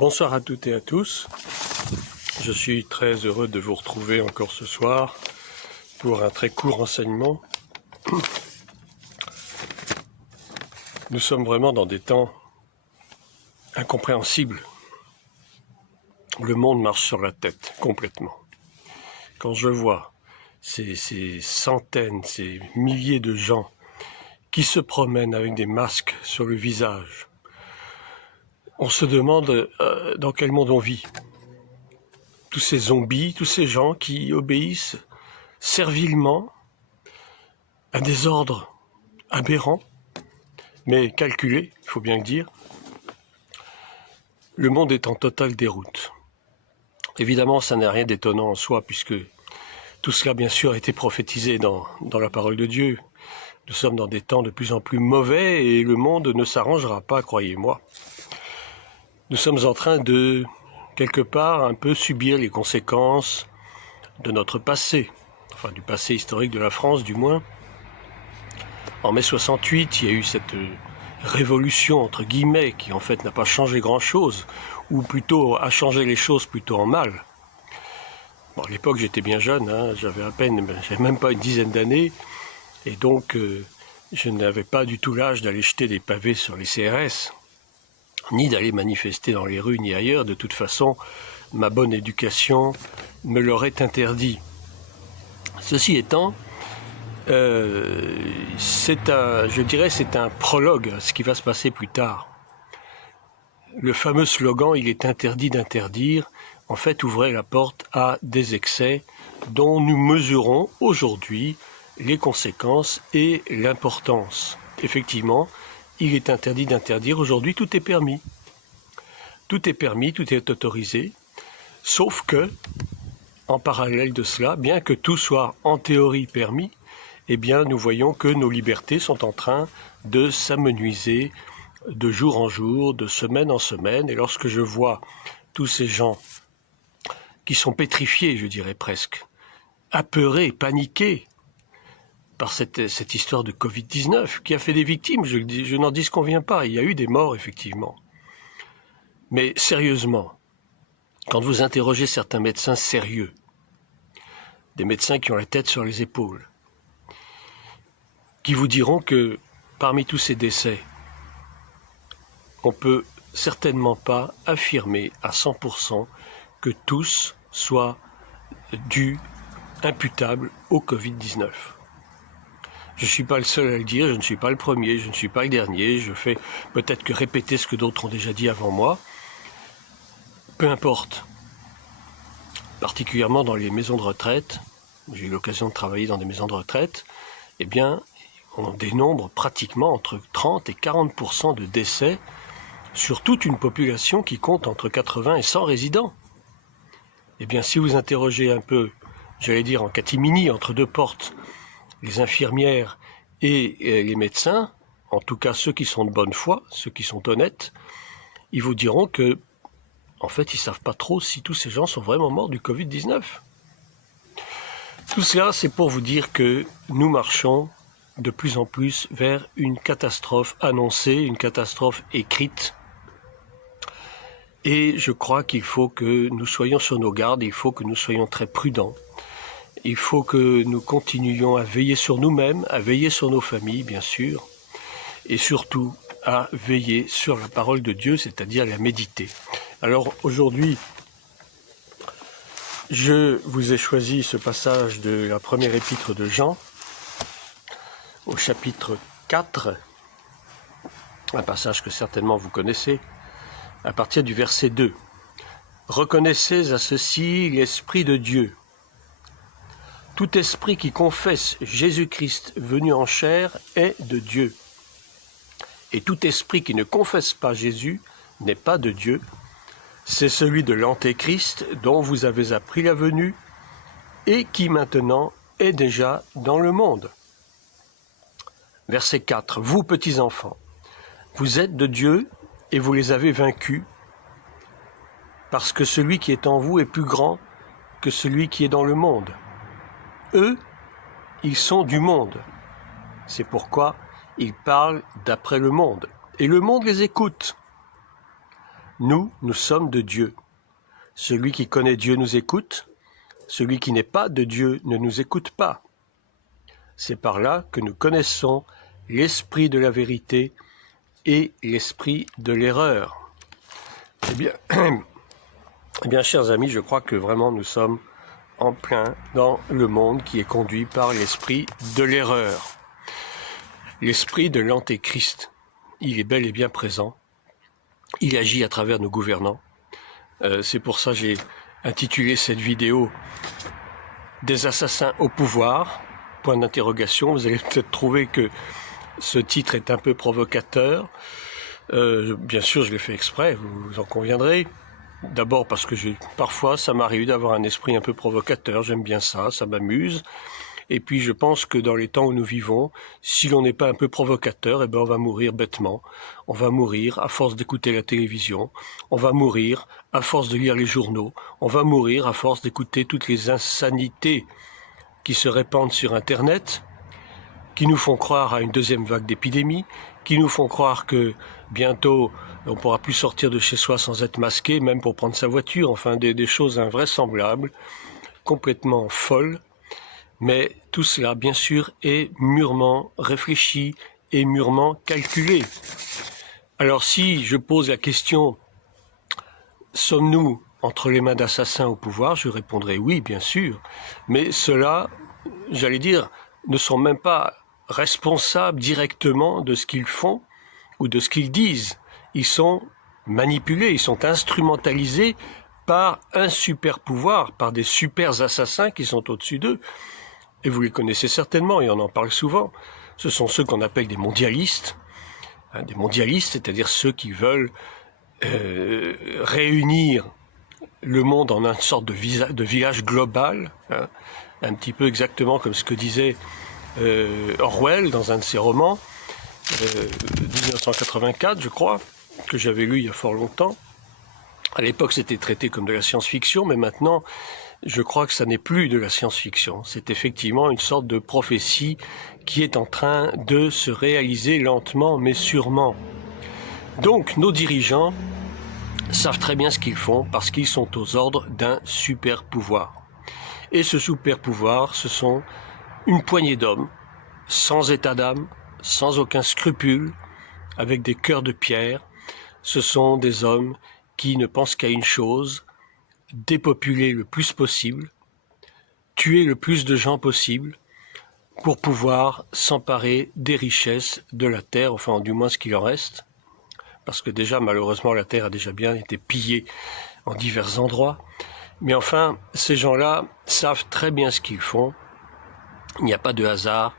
Bonsoir à toutes et à tous. Je suis très heureux de vous retrouver encore ce soir pour un très court enseignement. Nous sommes vraiment dans des temps incompréhensibles. Le monde marche sur la tête, complètement. Quand je vois ces centaines, ces milliers de gens qui se promènent avec des masques sur le visage, on se demande dans quel monde on vit. Tous ces zombies, tous ces gens qui obéissent servilement à des ordres aberrants, mais calculés, il faut bien le dire. Le monde est en totale déroute. Évidemment, ça n'est rien d'étonnant en soi, puisque tout cela, bien sûr, a été prophétisé dans la parole de Dieu. Nous sommes dans des temps de plus en plus mauvais et le monde ne s'arrangera pas, croyez-moi. Nous sommes en train de, quelque part, un peu subir les conséquences de notre passé, enfin du passé historique de la France du moins. En mai 68, il y a eu cette révolution, entre guillemets, qui en fait n'a pas changé grand-chose, ou plutôt a changé les choses plutôt en mal. Bon, à l'époque, j'étais bien jeune, j'avais même pas une dizaine d'années, et donc je n'avais pas du tout l'âge d'aller jeter des pavés sur les CRS, ni d'aller manifester dans les rues, ni ailleurs. De toute façon, ma bonne éducation me l'aurait interdit. Ceci étant, c'est un prologue à ce qui va se passer plus tard. Le fameux slogan « Il est interdit d'interdire » en fait ouvrait la porte à des excès dont nous mesurons aujourd'hui les conséquences et l'importance. Effectivement, il est interdit d'interdire. Aujourd'hui, tout est permis. Tout est permis, tout est autorisé. Sauf que, en parallèle de cela, bien que tout soit en théorie permis, eh bien, nous voyons que nos libertés sont en train de s'amenuiser de jour en jour, de semaine en semaine. Et lorsque je vois tous ces gens qui sont pétrifiés, je dirais presque, apeurés, paniqués par cette histoire de Covid-19, qui a fait des victimes, je n'en disconviens pas, il y a eu des morts, effectivement. Mais sérieusement, quand vous interrogez certains médecins sérieux, des médecins qui ont la tête sur les épaules, qui vous diront que parmi tous ces décès, on ne peut certainement pas affirmer à 100% que tous soient dus, imputables au Covid-19. Je ne suis pas le seul à le dire, je ne suis pas le premier, je ne suis pas le dernier, je fais peut-être que répéter ce que d'autres ont déjà dit avant moi. Peu importe, particulièrement dans les maisons de retraite, j'ai eu l'occasion de travailler dans des maisons de retraite, eh bien, on dénombre pratiquement entre 30 et 40% de décès sur toute une population qui compte entre 80 et 100 résidents. Eh bien, si vous interrogez un peu, j'allais dire en catimini, entre deux portes, les infirmières et les médecins, en tout cas ceux qui sont de bonne foi, ceux qui sont honnêtes, ils vous diront que, en fait, ils ne savent pas trop si tous ces gens sont vraiment morts du Covid-19. Tout cela, c'est pour vous dire que nous marchons de plus en plus vers une catastrophe annoncée, une catastrophe écrite. Et je crois qu'il faut que nous soyons sur nos gardes, il faut que nous soyons très prudents. Il faut que nous continuions à veiller sur nous-mêmes, à veiller sur nos familles, bien sûr, et surtout à veiller sur la parole de Dieu, c'est-à-dire la méditer. Alors aujourd'hui, je vous ai choisi ce passage de la première épître de Jean, au chapitre 4, un passage que certainement vous connaissez, à partir du verset 2. « Reconnaissez à ceci l'Esprit de Dieu. Tout esprit qui confesse Jésus-Christ venu en chair est de Dieu. Et tout esprit qui ne confesse pas Jésus n'est pas de Dieu. C'est celui de l'Antéchrist dont vous avez appris la venue et qui maintenant est déjà dans le monde. » Verset 4. « Vous, petits enfants, vous êtes de Dieu et vous les avez vaincus, parce que celui qui est en vous est plus grand que celui qui est dans le monde. Eux, ils sont du monde. C'est pourquoi ils parlent d'après le monde. Et le monde les écoute. Nous sommes de Dieu. Celui qui connaît Dieu nous écoute. Celui qui n'est pas de Dieu ne nous écoute pas. C'est par là que nous connaissons l'esprit de la vérité et l'esprit de l'erreur. Eh bien, chers amis, je crois que vraiment nous sommes en plein dans le monde qui est conduit par l'esprit de l'erreur. L'esprit de l'antéchrist, il est bel et bien présent. Il agit à travers nos gouvernants. C'est pour ça que j'ai intitulé cette vidéo « Des assassins au pouvoir ?» Point d'interrogation. Vous allez peut-être trouver que ce titre est un peu provocateur. Bien sûr, je l'ai fait exprès, vous en conviendrez. D'abord parce que parfois, ça m'arrive d'avoir un esprit un peu provocateur. J'aime bien ça, ça m'amuse. Et puis, je pense que dans les temps où nous vivons, si l'on n'est pas un peu provocateur, eh ben, on va mourir bêtement. On va mourir à force d'écouter la télévision. On va mourir à force de lire les journaux. On va mourir à force d'écouter toutes les insanités qui se répandent sur Internet, qui nous font croire à une deuxième vague d'épidémie, qui nous font croire que bientôt on ne pourra plus sortir de chez soi sans être masqué, même pour prendre sa voiture, enfin des choses invraisemblables, complètement folles. Mais tout cela, bien sûr, est mûrement réfléchi et mûrement calculé. Alors si je pose la question, sommes-nous entre les mains d'assassins au pouvoir, je répondrai oui, bien sûr. Mais ceux-là, j'allais dire, ne sont même pas responsables directement de ce qu'ils font ou de ce qu'ils disent. Ils sont manipulés, ils sont instrumentalisés par un super pouvoir, par des super assassins qui sont au-dessus d'eux. Et vous les connaissez certainement, et on en parle souvent. Ce sont ceux qu'on appelle des mondialistes. Des mondialistes, c'est-à-dire ceux qui veulent réunir le monde en une sorte de village global, hein, un petit peu exactement comme ce que disait Orwell dans un de ses romans, 1984 je crois, que j'avais lu il y a fort longtemps. À l'époque c'était traité comme de la science-fiction, mais maintenant je crois que ça n'est plus de la science-fiction. C'est effectivement une sorte de prophétie qui est en train de se réaliser lentement mais sûrement. Donc nos dirigeants savent très bien ce qu'ils font parce qu'ils sont aux ordres d'un super pouvoir. Et ce super pouvoir, ce sont une poignée d'hommes, sans état d'âme, sans aucun scrupule, avec des cœurs de pierre. Ce sont des hommes qui ne pensent qu'à une chose, dépopuler le plus possible, tuer le plus de gens possible, pour pouvoir s'emparer des richesses de la terre, enfin du moins ce qu'il en reste, parce que déjà malheureusement la terre a déjà bien été pillée en divers endroits. Mais enfin, ces gens-là savent très bien ce qu'ils font. Il n'y a pas de hasard,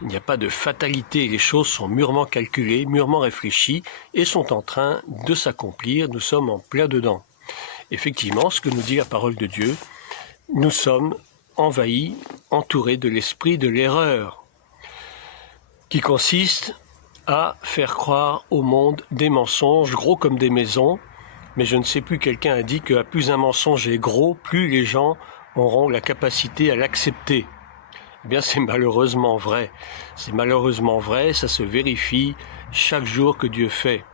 il n'y a pas de fatalité. Les choses sont mûrement calculées, mûrement réfléchies et sont en train de s'accomplir. Nous sommes en plein dedans. Effectivement, ce que nous dit la parole de Dieu, nous sommes envahis, entourés de l'esprit de l'erreur, qui consiste à faire croire au monde des mensonges gros comme des maisons. Mais je ne sais plus, quelqu'un a dit que plus un mensonge est gros, plus les gens auront la capacité à l'accepter. Eh bien, c'est malheureusement vrai. C'est malheureusement vrai, ça se vérifie chaque jour que Dieu fait.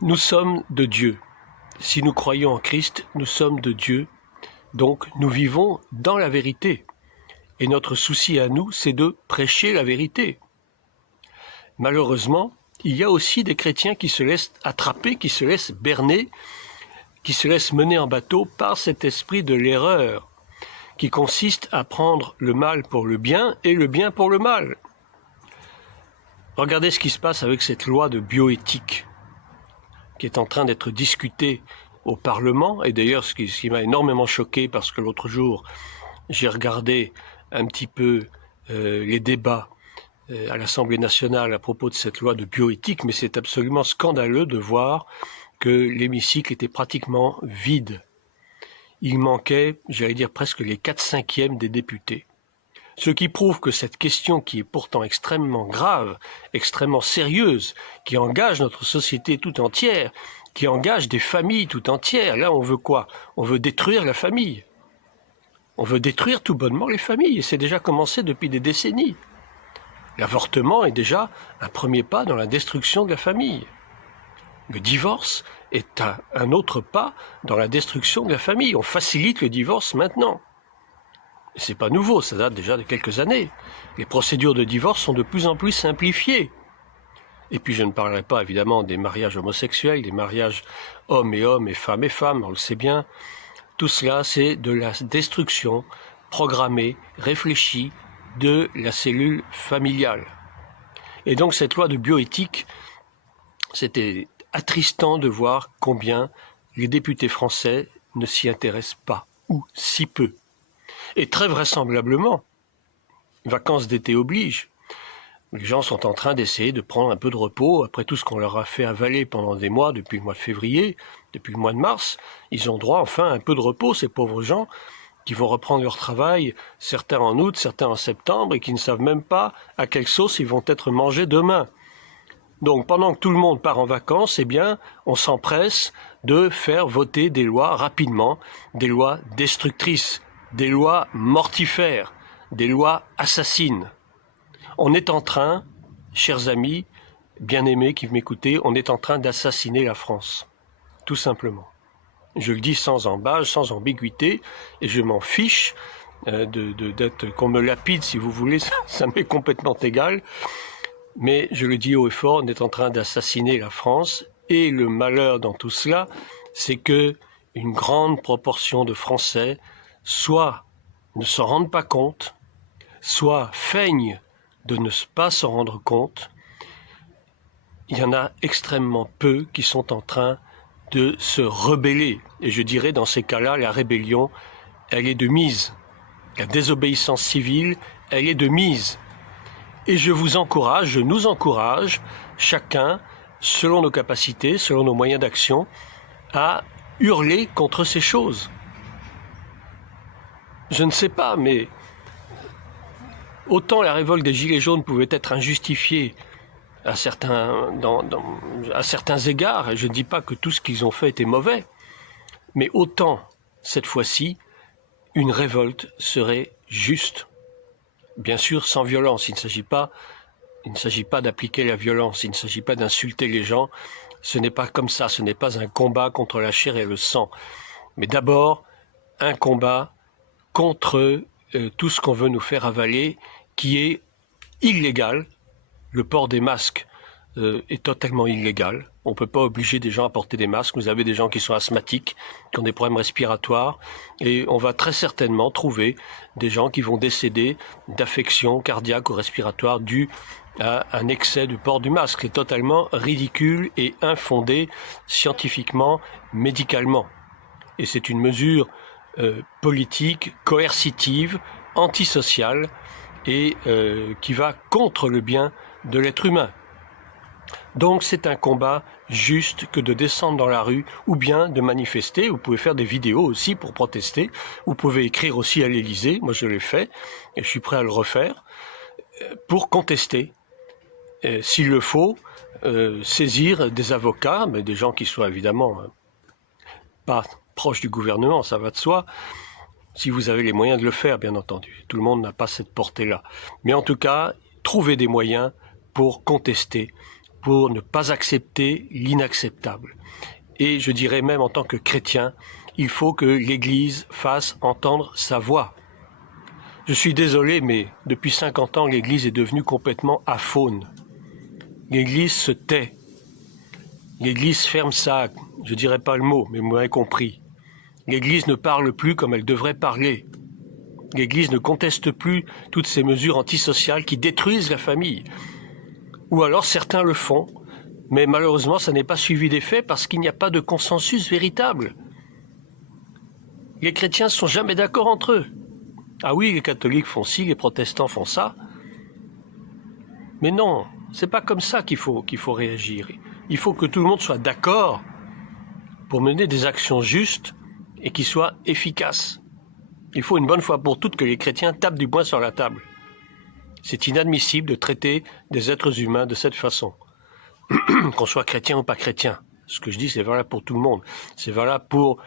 Nous sommes de Dieu. Si nous croyons en Christ, nous sommes de Dieu. Donc, nous vivons dans la vérité. Et notre souci à nous, c'est de prêcher la vérité. Malheureusement, il y a aussi des chrétiens qui se laissent attraper, qui se laissent berner, qui se laissent mener en bateau par cet esprit de l'erreur, qui consiste à prendre le mal pour le bien et le bien pour le mal. Regardez ce qui se passe avec cette loi de bioéthique qui est en train d'être discutée au Parlement. Et d'ailleurs, ce qui m'a énormément choqué, parce que l'autre jour, j'ai regardé un petit peu les débats à l'Assemblée nationale à propos de cette loi de bioéthique, mais c'est absolument scandaleux de voir que l'hémicycle était pratiquement vide. Il manquait, j'allais dire, presque les 4/5 des députés. Ce qui prouve que cette question, qui est pourtant extrêmement grave, extrêmement sérieuse, qui engage notre société tout entière, qui engage des familles tout entières, là on veut quoi? On veut détruire la famille. On veut détruire tout bonnement les familles, et c'est déjà commencé depuis des décennies. L'avortement est déjà un premier pas dans la destruction de la famille. Le divorce est un autre pas dans la destruction de la famille. On facilite le divorce maintenant. C'est pas nouveau, ça date déjà de quelques années. Les procédures de divorce sont de plus en plus simplifiées. Et puis je ne parlerai pas évidemment des mariages homosexuels, des mariages hommes et femmes, on le sait bien. Tout cela, c'est de la destruction programmée, réfléchie de la cellule familiale. Et donc cette loi de bioéthique, c'était attristant de voir combien les députés français ne s'y intéressent pas, ou si peu. Et très vraisemblablement, vacances d'été oblige, les gens sont en train d'essayer de prendre un peu de repos après tout ce qu'on leur a fait avaler pendant des mois, depuis le mois de février, depuis le mois de mars. Ils ont droit enfin à un peu de repos, ces pauvres gens qui vont reprendre leur travail, certains en août, certains en septembre, et qui ne savent même pas à quelle sauce ils vont être mangés demain. Donc pendant que tout le monde part en vacances, eh bien, on s'empresse de faire voter des lois rapidement, des lois destructrices, des lois mortifères, des lois assassines. On est en train, chers amis, bien-aimés qui m'écoutez, on est en train d'assassiner la France, tout simplement. Je le dis sans embâche, sans ambiguïté, et je m'en fiche d'être qu'on me lapide si vous voulez, ça m'est complètement égal. Mais je le dis haut et fort, on est en train d'assassiner la France, et le malheur dans tout cela, c'est que une grande proportion de Français soit ne s'en rendent pas compte, soit feignent de ne pas s'en rendre compte. Il y en a extrêmement peu qui sont en train de se rebeller. Et je dirais dans ces cas-là, la rébellion, elle est de mise. La désobéissance civile, elle est de mise. Et je vous encourage, je nous encourage, chacun, selon nos capacités, selon nos moyens d'action, à hurler contre ces choses. Je ne sais pas, mais autant la révolte des Gilets jaunes pouvait être injustifiée à certains égards, et je ne dis pas que tout ce qu'ils ont fait était mauvais, mais autant, cette fois-ci, une révolte serait juste. Bien sûr, sans violence, il ne s'agit pas d'appliquer la violence, il ne s'agit pas d'insulter les gens, ce n'est pas comme ça, ce n'est pas un combat contre la chair et le sang, mais d'abord, un combat contre tout ce qu'on veut nous faire avaler, qui est illégal. Le port des masques est totalement illégal. On ne peut pas obliger des gens à porter des masques. Vous avez des gens qui sont asthmatiques, qui ont des problèmes respiratoires, et on va très certainement trouver des gens qui vont décéder d'affections cardiaques ou respiratoires dues à un excès du port du masque. C'est totalement ridicule et infondé scientifiquement, médicalement. Et c'est une mesure politique, coercitive, antisociale, et qui va contre le bien de l'être humain. Donc c'est un combat juste que de descendre dans la rue ou bien de manifester. Vous pouvez faire des vidéos aussi pour protester. Vous pouvez écrire aussi à l'Élysée, moi je l'ai fait et je suis prêt à le refaire, pour contester. S'il le faut, saisir des avocats, mais des gens qui soient évidemment pas proches du gouvernement, ça va de soi, si vous avez les moyens de le faire, bien entendu. Tout le monde n'a pas cette portée-là. Mais en tout cas, trouvez des moyens pour contester, pour ne pas accepter l'inacceptable. Et je dirais même en tant que chrétien, il faut que l'Église fasse entendre sa voix. Je suis désolé, mais depuis 50 ans, l'Église est devenue complètement aphone. L'Église se tait. L'Église ferme ça, je dirais pas le mot, mais vous m'avez compris. L'Église ne parle plus comme elle devrait parler. L'Église ne conteste plus toutes ces mesures antisociales qui détruisent la famille. Ou alors certains le font, mais malheureusement ça n'est pas suivi d'effet parce qu'il n'y a pas de consensus véritable. Les chrétiens ne sont jamais d'accord entre eux. Ah oui, les catholiques font ci, les protestants font ça. Mais non, c'est pas comme ça qu'il faut réagir. Il faut que tout le monde soit d'accord pour mener des actions justes et qui soient efficaces. Il faut une bonne fois pour toutes que les chrétiens tapent du poing sur la table. C'est inadmissible de traiter des êtres humains de cette façon. Qu'on soit chrétien ou pas chrétien. Ce que je dis, c'est valable pour tout le monde. C'est valable pour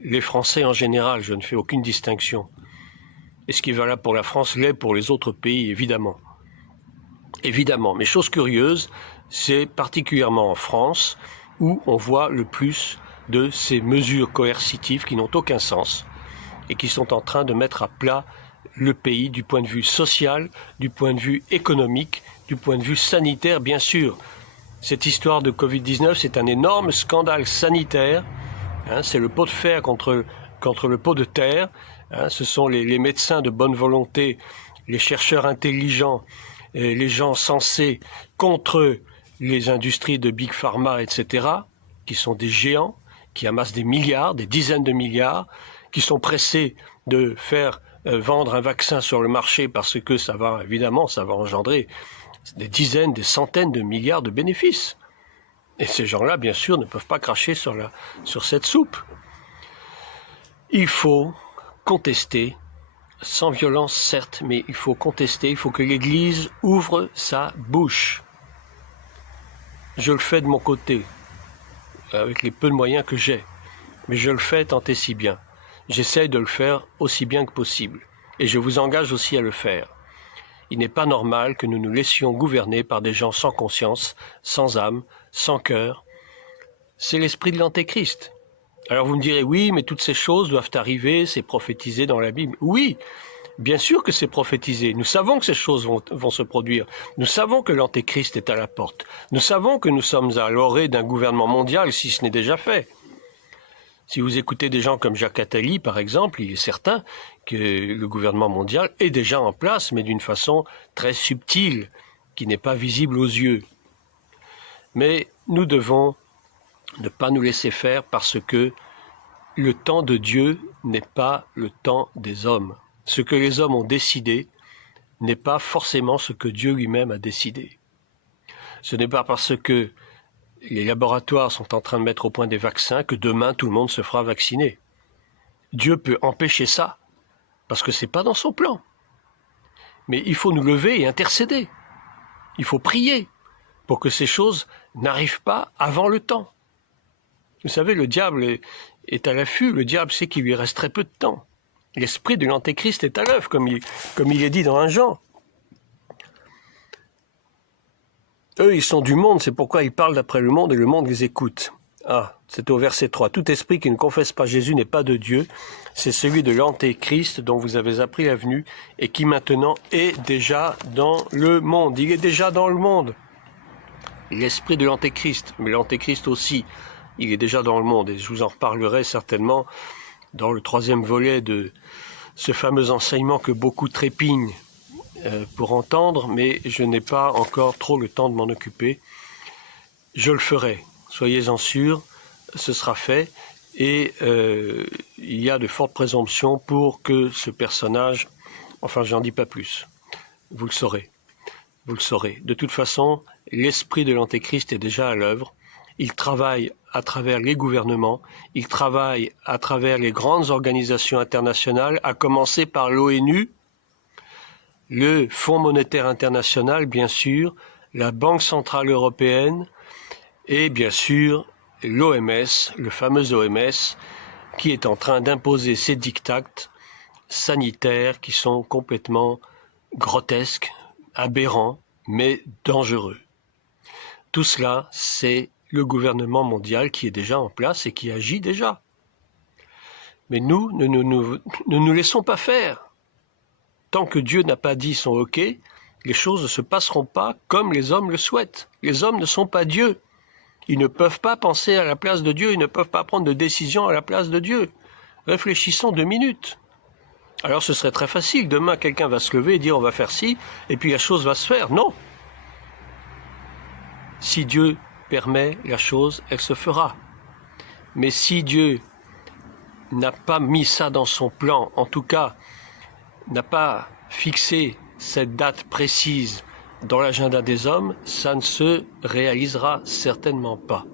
les Français en général. Je ne fais aucune distinction. Et ce qui est valable pour la France l'est pour les autres pays, évidemment. Évidemment. Mais chose curieuse, c'est particulièrement en France où on voit le plus de ces mesures coercitives qui n'ont aucun sens et qui sont en train de mettre à plat le pays du point de vue social, du point de vue économique, du point de vue sanitaire, bien sûr. Cette histoire de Covid-19, c'est un énorme scandale sanitaire. C'est le pot de fer contre le pot de terre. Ce sont les médecins de bonne volonté, les chercheurs intelligents, les gens sensés contre les industries de Big Pharma, etc., qui sont des géants, qui amassent des milliards, des dizaines de milliards, qui sont pressés de faire vendre un vaccin sur le marché parce que ça va engendrer des dizaines, des centaines de milliards de bénéfices. Et ces gens-là, bien sûr, ne peuvent pas cracher sur cette soupe. Il faut contester, sans violence certes, mais il faut contester, il faut que l'Église ouvre sa bouche. Je le fais de mon côté, avec les peu de moyens que j'ai, mais je le fais tant et si bien. J'essaie de le faire aussi bien que possible, et je vous engage aussi à le faire. Il n'est pas normal que nous nous laissions gouverner par des gens sans conscience, sans âme, sans cœur. C'est l'esprit de l'Antéchrist. Alors vous me direz, oui, mais toutes ces choses doivent arriver, c'est prophétisé dans la Bible. Oui, bien sûr que c'est prophétisé. Nous savons que ces choses vont se produire. Nous savons que l'Antéchrist est à la porte. Nous savons que nous sommes à l'orée d'un gouvernement mondial, si ce n'est déjà fait. Si vous écoutez des gens comme Jacques Attali, par exemple, il est certain que le gouvernement mondial est déjà en place, mais d'une façon très subtile, qui n'est pas visible aux yeux. Mais nous devons ne pas nous laisser faire parce que le temps de Dieu n'est pas le temps des hommes. Ce que les hommes ont décidé n'est pas forcément ce que Dieu lui-même a décidé. Ce n'est pas parce que les laboratoires sont en train de mettre au point des vaccins que demain tout le monde se fera vacciner. Dieu peut empêcher ça, parce que c'est pas dans son plan. Mais il faut nous lever et intercéder. Il faut prier pour que ces choses n'arrivent pas avant le temps. Vous savez, le diable est à l'affût, le diable sait qu'il lui reste très peu de temps. L'esprit de l'Antéchrist est à l'œuvre, comme il est dit dans 1 Jean. Eux, ils sont du monde, c'est pourquoi ils parlent d'après le monde et le monde les écoute. Ah, c'est au verset 3. Tout esprit qui ne confesse pas Jésus n'est pas de Dieu. C'est celui de l'Antéchrist dont vous avez appris la venue et qui maintenant est déjà dans le monde. Il est déjà dans le monde. L'esprit de l'Antéchrist, mais l'Antéchrist aussi, il est déjà dans le monde. Et je vous en reparlerai certainement dans le 3e volet de ce fameux enseignement que beaucoup trépignent pour entendre, mais je n'ai pas encore trop le temps de m'en occuper. Je le ferai, soyez-en sûrs, ce sera fait, et il y a de fortes présomptions pour que ce personnage, enfin j'en dis pas plus, vous le saurez. De toute façon, l'esprit de l'Antéchrist est déjà à l'œuvre, il travaille à travers les gouvernements, il travaille à travers les grandes organisations internationales, à commencer par l'ONU, le Fonds monétaire international, bien sûr, la Banque centrale européenne et bien sûr l'OMS, le fameux OMS, qui est en train d'imposer ses diktats sanitaires qui sont complètement grotesques, aberrants, mais dangereux. Tout cela, c'est le gouvernement mondial qui est déjà en place et qui agit déjà. Mais nous, ne nous laissons pas faire. Tant que Dieu n'a pas dit son OK, les choses ne se passeront pas comme les hommes le souhaitent. Les hommes ne sont pas Dieu. Ils ne peuvent pas penser à la place de Dieu, ils ne peuvent pas prendre de décision à la place de Dieu. Réfléchissons 2 minutes. Alors ce serait très facile, demain quelqu'un va se lever et dire on va faire ci, et puis la chose va se faire. Non. Si Dieu permet la chose, elle se fera. Mais si Dieu n'a pas mis ça dans son plan, en tout cas, n'a pas fixé cette date précise dans l'agenda des hommes, ça ne se réalisera certainement pas.